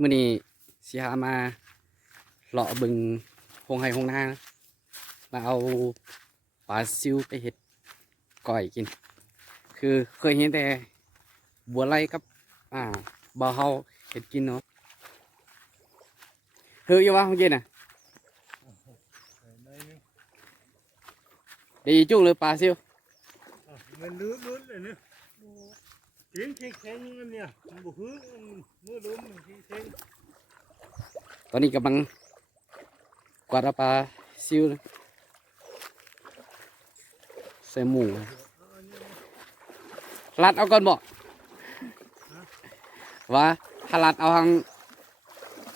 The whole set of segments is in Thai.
มื่อนี้สิหามาเลาะบึงหงไห้หงนามาเอาปลาซิวไปเห็ดก่อยกิน คือเคยเห็นแต่บัวไล่กับ อ่าบ่าวเฮาเห็ดกินเนาะเฮ้ยอยู่ว่าเมื่อกี้น่ะเดี๋ยวจุกเลยปลาซิวมันลื้อลื้อเลยเนี่ย เสียงแข็งๆมันเนี่ยมันบุหื้อมันมือล้มมันแข็งตอนนี้กำลังกวาดเอาปลาซิวนะใส่หมูรัดเอาก่อนบอกว่าถ้ารัดเอาทาง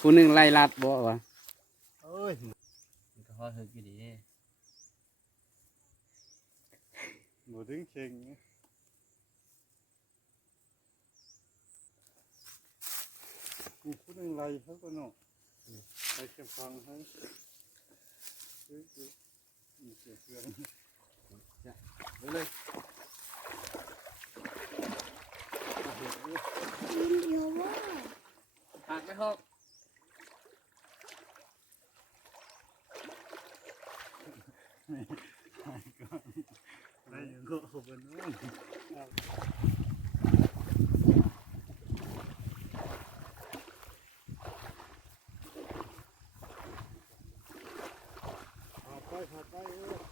ผู้หนึ่งไล่รัดบอกว่าๆเอ้ยมันก็พอถึกอยู่ดีบ่ถึงแข็ง นะมีผู้หนึงไล่เขาก็เนาะไล่เก็บฟังให้เฮ้ยเฮ้ยมีเสียงเครื่องไปเลยเยอะมากปากไม่เข้าไล่อย่างก็เอาไปนู่น ไ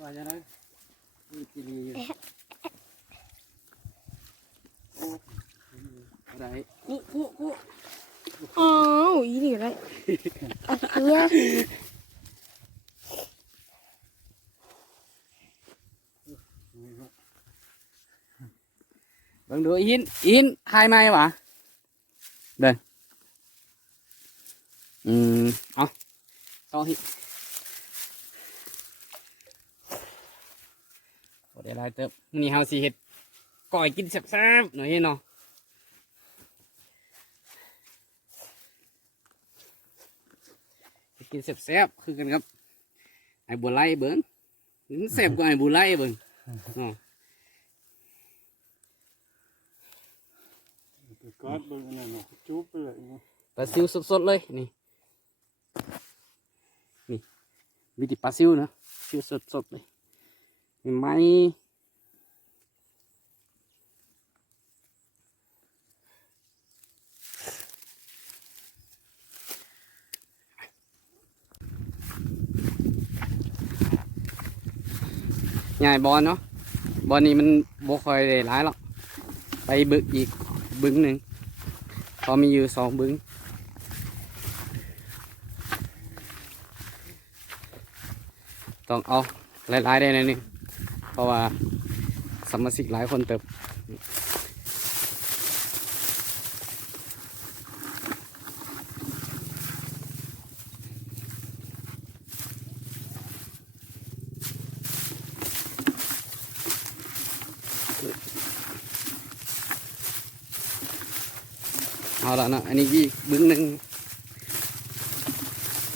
ว่าจะได้มีกิรีอยู่โอ้อะไรกุกุกุอ้าวอีนี่อะไรอันเนี้ยเบิ่งดูอินอินทายไหมวะเดินอืมเอาต่อหิโอ้ ได้หลายเติบมื้อนี่เฮาสิเฮ็ดก้อยกินแซ่บๆหน่อยเนาะเฮ็ดกินแซ่บๆคือกันครับไอ้บัวไล่เบิ่งมันแซ่บกว่าไอ้บัวไล่เบิ่งอ๋อไปกอดเบิ่งอันนั้นเนาะจุ๊บไปเลยเนาะปลาซิวสดๆเลยนี่นี่วิธีปลาซิวนะซิวสดๆเลย มีไม้ใหญ่บอลเนาะบอลนี้มันบ่ค่อยได้หลายหรอกไปบึกอีกบึงหนึ่งพอมีอยู่สองบึงต้องเอาหลายๆได้ในนี้เพ ราะว่าสมาชิกหลายคนเติบเอาละนะอันนี้อีกบึ้งหนึ่ง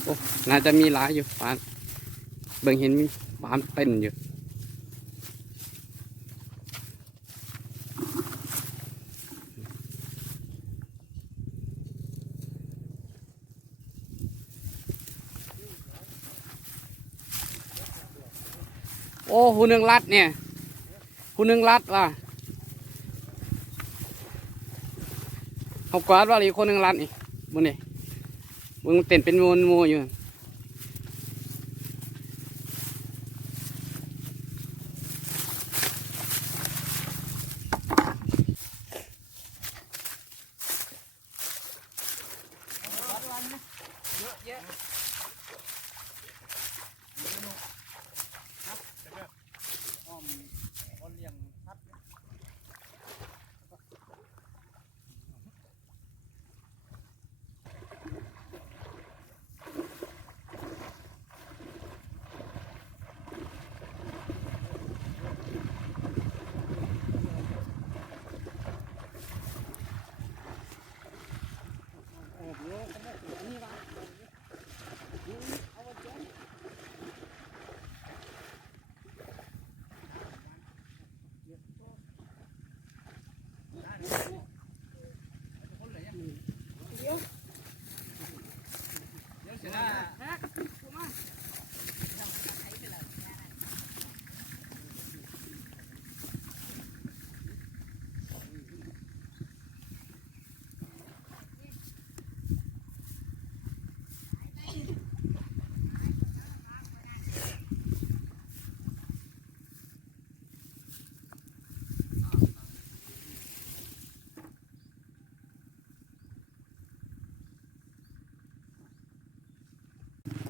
โอ้น่าจะมีหลายอยู่ปานเบิ่งเห็นมีปานเต้นอยู่ โอ้หูหนึ่งรัดเนี่ยหูหนึ่งรัดว่ะเขากวาดว่าอีกคนหนึ่งรัดนี่บนนี่มึงเต้นเป็นมูนมูอยู่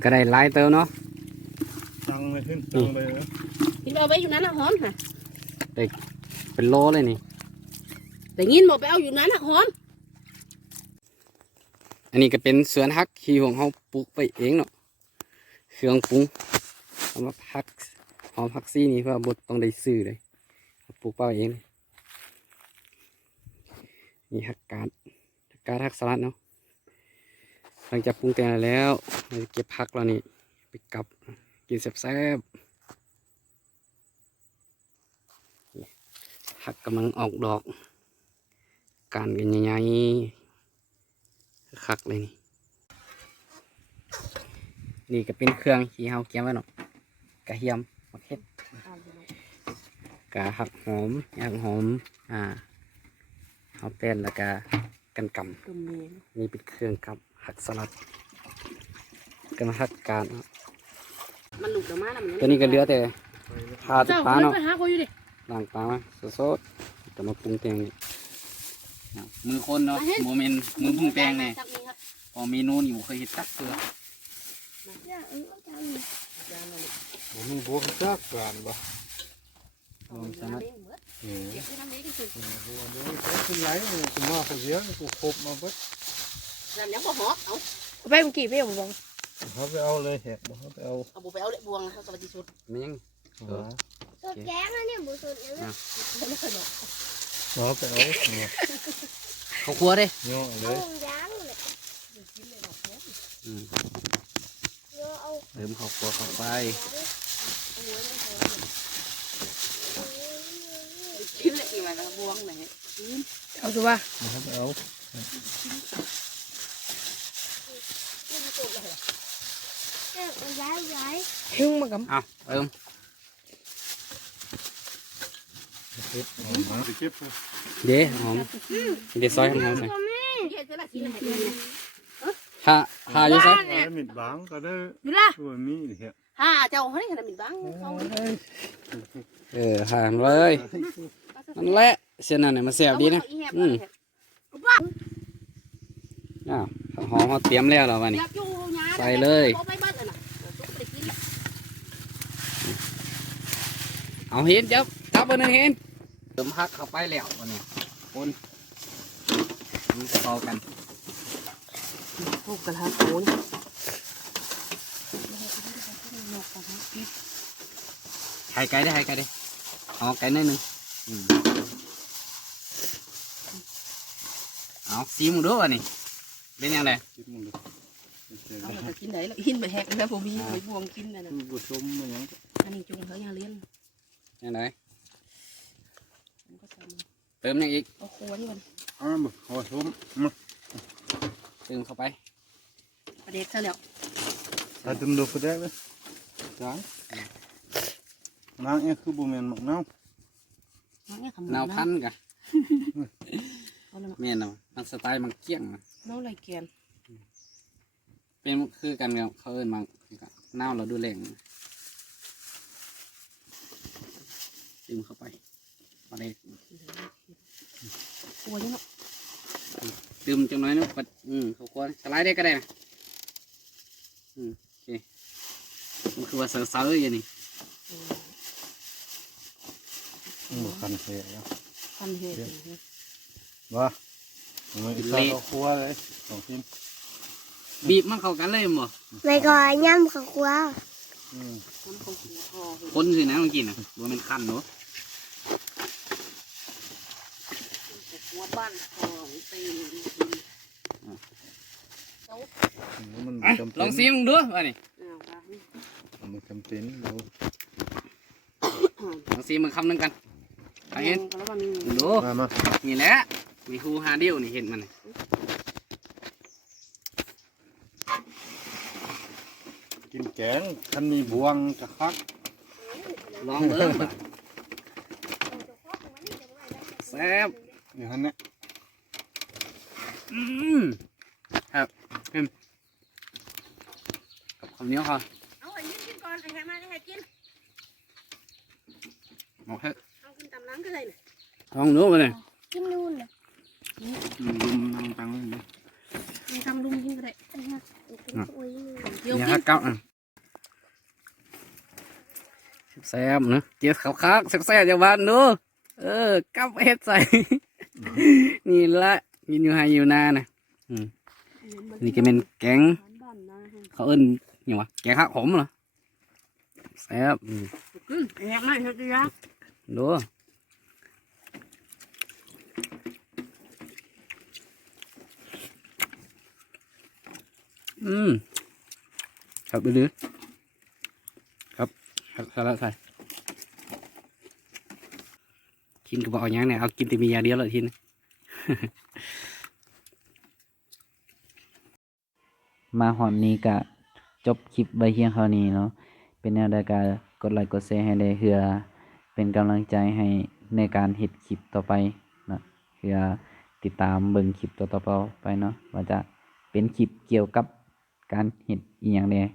ก็ได้หลายเติมเนาะตังเลยขึ้นตังเลยนะพี่เอาไว้อยู่นั้นนะหอมค่ะเป็นโลเลยนี่แต่ยินบอกไปเอาอยู่นั้นนะหอม อันนี้ก็เป็นสวนฮักที่ของเขาปลูกไปเองเนาะเครื่องปรุงสำหรับฮักหอมฮักซี่นี่เพื่อบดต้องได้ซื้อเลยปลูกเปล่าเองเลยนี่ฮักกาดฮักกาดฮักสลัดเนาะ หลังจากปรุงแต่งแล้วเราจะเก็บผักเรานี่ไปกลับกินแซ่บๆนี่ผักกำลังออกดอก การกันใหญ่ๆคักเลยนี่นี่ก็เป็นเครื่องที่เฮาเกียมไว้เนาะกระเทียมมะเขือกะหักหอมหักหอม อ่าเฮาเป็นแล้วก็กันกำกลุ่มนี้นี่เป็นเครื่องกับ หักสลัดกันหักการเนาะมันหลุดออกมาแล้วมันตัวนี้ก็เหลือแต่พาติเจ้าปลาเฮ้ยเนาะไปหาเขาอยู่ดิล้างปลามาสดๆจะมาปรุงแต่งนี่นะมือคนเนาะโมเมนมือปรุงแต่งเนี่ยจับนี่ครับพอเมนูนี่บ่เคยเห็นจักเตือผมมีบัวจักการบ่ผมสามารถเออเก็บไว้น้ำเล็กที่สุดบัวเดี๋ยวเขาขึ้นไหลกูมาคนเดียวกูครบมาเบิด แล้วยังบ่หอกเอาไปเมื่อกี้พี่ผมบอกเขาไปเอาเลยแหกบ่เขาไปเอาเอาบุไปเอาเล็บวงนะครับสวัสดีสุดมันยัง หัวสดแก้งอันนี้บุสุดเลยไม่เคยบอกเขาไปเอาหัวเขาครัวเด้ย่อเลเอายยางเลยอืมเดี๋ยวเอาเติมข้าวครัวเข้าไปชิ้นเล็กนี่มาแล้วบวงไหนเอาดูว่าเขาไปเอา เอ้ยย้ายย้าย หึ่งมากับเอาเติมเก็บเอามาไปเก็บเลยเด้หอมเด้ซอยหอมๆใส่เฮ็ดจะละกินอะไรเนี่ยถ้าถ้าอยู่ไสเอามิดบางก็ได้อยู่ล่ะตัวมีเห็ดฮ่าเจ้าเฮ้ยขนาดมิดบังเขาเออหามเลยนั่นแหละเส้นนั้นน่ะมันแซ่บดีนะอืมอ้าวข้าวหอมเขาเตรียมแล้วแล้ววันนี้อยากอยู่ยาใส่เลย อาไปบ้านเลยนะตุ๊กไปกินละ เอาเห็นจับจับเบอร์หนึ่งเห็นเติมฮักเข้าไปแล้ววันนี้คนมันเข้ากันโอ้กระทะโอนไข่ไก่ได้ไข่ไก่ได้เอาไก่นิดหนึงอืมเอาซีมึงดูวันนี้เป็นยังไงคิดมึงดูเอาไปกินไหนแล้วอินไปแหกแล้วผมมีไปบวงกินนะนะคือกูชมมันยังอันนี้จุงเขาอย่าเลี้ยน ยังไงมันก็ใส่เติมยังอีกเอาโคนก่อนอ้าวขอชมมาเติมเข้าไปประเด็กซะแล้วถ้าตึมดูก็ได้เลยจ้านางเอ้คือบ่แม่นมักนาวน้องเนี่ยขโมยนาวพันธุ์กะเอาละแม่นเนาะมันสไตล์มันเกี้ยงนะน้องไรเกียนเป็นคือกันกับเขาเอิ้นมาคือกันนาวเราดูแรง ดึงเข้าไปเอาเลยกลัวยังเนาะดื่มจังน้อยนึกปัดอืมเขากลัวสไลด์ได้ก็ได้นะอืมโอเคมันคือว่าเสือเสืออย่างนี้อืมคันเสียแล้วพันเหตุว่ามันอีกแล้วครัวเลยสองทีมบีบมันเข้ากันเลยมั้งไม่ก็ย่ำเขาครัวอืมมันคงหัวคอคนสินะเมื่อกี้น่ะบ่แมันคันเนาะ หัว บ้านคอตีมันอะจำเป็นลองซิมดูว่านี่อ้าวว่ามันจำเป็นเราลองซิมมันคำหนึงกันเอาเห็นแล้วก็มีดูมามานี่แหละมีฮูฮาเดียวนี่เห็นมันนี่กินแกงคันมีบวงกะคักลองเบิ่งบ่แซ่บ อย่างนั้นเนี่ยอืมครับเพิ่มกับข้าวเหนียวเขาเอาไอ้ยินกินก่อนไอ้แค่มาไอ้แค่กินเอาเถอะเอากินตามล้างก็ได้น่ะลองดูมาเลยกินนู่นน่ะอืมลุมนั่งตังเลยมีทำลุงกินก็ได้อุ้ยเดี๋ยวอย่ากิหันกเก้าอะแซ่บๆเนอะเจียวขาวคักแซ่บๆจากบ้านดูเออกับเฮ็ดใส่ นี่ละกินอยู่ไฮอยู่นานะอืมนี่ก็เป็นแกงบ้านนะเขาเอิ้นหยังวะแกงฮักขมเหรอแซ่บอืมกินไอ้แค่มาเฮ็ดยาดูอืมครับดูดิครับครับใส่แล้วใส่ กินก็บอกเอาอย่างเนี่ยเอากินแต่มีอย่างเดียวเลยทีนะมาหอนนี้ก็จบคลิปไว้เพียงเท่านี้เนาะเป็นแนวใดก็กดไลค์กดแชร์ให้ได้เพื่อเป็นกำลังใจให้ในการเฮ็ดคลิปต่อไปเนาะเพื่อติดตามเบิ่งคลิปต่อๆไปเนาะว่าจะเป็นคลิปเกี่ยวกับการเฮ็ดอีหยังแหน่ย